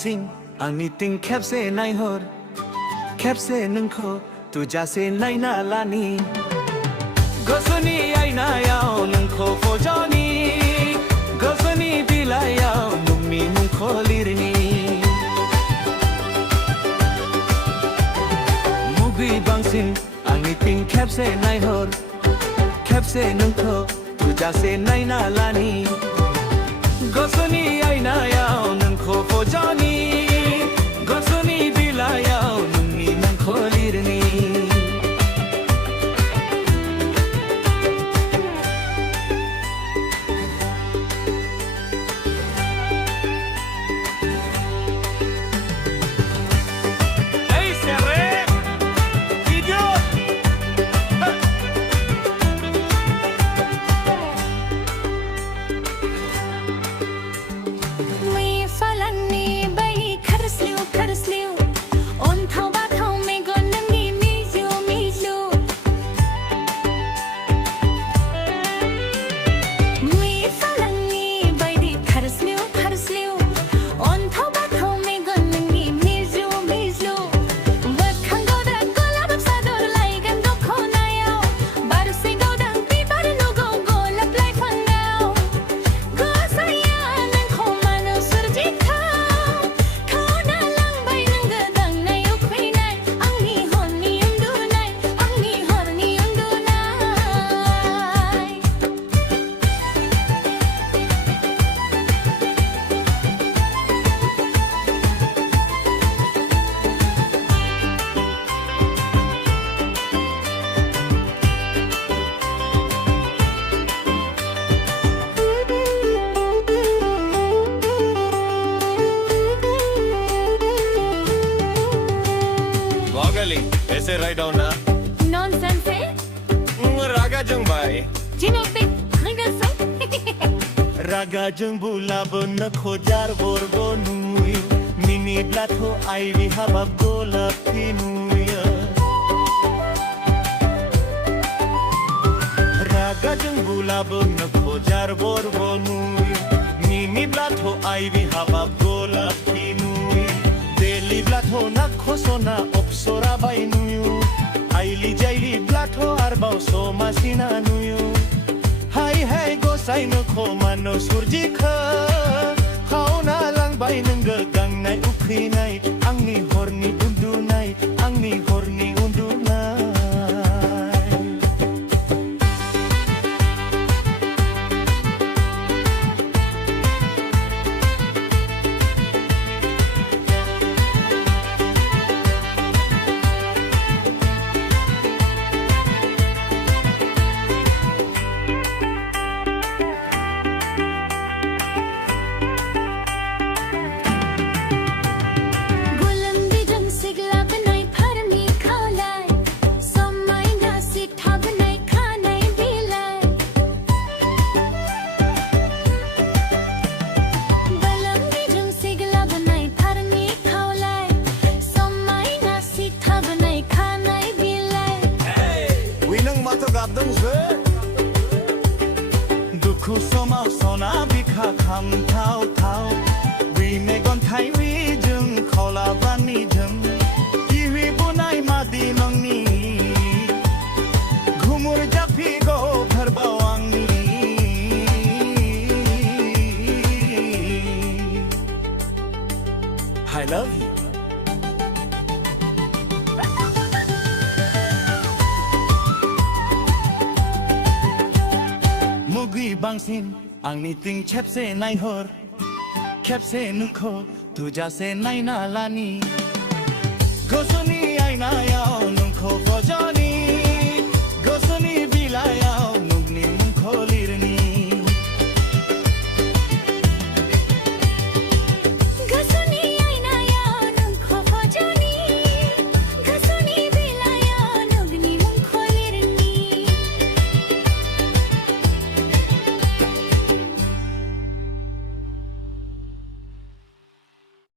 बांसिन आंनि तिं खेबसे नायहर खेबसे नोंखौ तुजासे नायना लानि गोसोनि आयनायाव नोंखौ फज'नि गोसोनि बिलाइयाव नोंनि मुंखौ लिरनि मुगै बांसिन आंनि तिं खेबसे नायहर खेबसे नोंखौ तुजासे नायना लानि गोसोनि आयनायाव नोंखौ फज'नि गोसोनि बिलाइयाव नोंनि मुंखौ लिरनि ऐसे राइट डाउन ना नॉनसेंस है रागा जों बाय जिनोबे नगसो रागा जों बुलाबोनो खोजार बरबो नुयो मिनिब्लाथ' आइरि हाबाब गलापि नुयो रागा जों बुलाबोनो खोजार बरबो नुयो मिनिब्लाथ' आइरि हाबाब गलापि नुयो देलिब्लाथ' नाखसना अपसरा बाय नुयो आइलि जाइलिब्लाथ' आरबाव समासिना नुयो हाय हाय गसाइनो खमानो सुरजिखो खावना लांबाय नोंगो गांनाय उखैनाय आंनि हरनि उन्दुनाय आंनि हरनि उन्दुनाय दुखु समाव सना बिखा खामथाव थाव बै मेगन थाइवि जों खावलाबानि जों टिभि बुनाय मादि नंनि घुमुर जाफिगौ फोरबाव आंनि I love you बांसिन आंनि तिं खेबसे नायहर खेबसे नोंखौ तुजासे नायना लानि गोसोनि आयनायाव नोंखौ फज'नि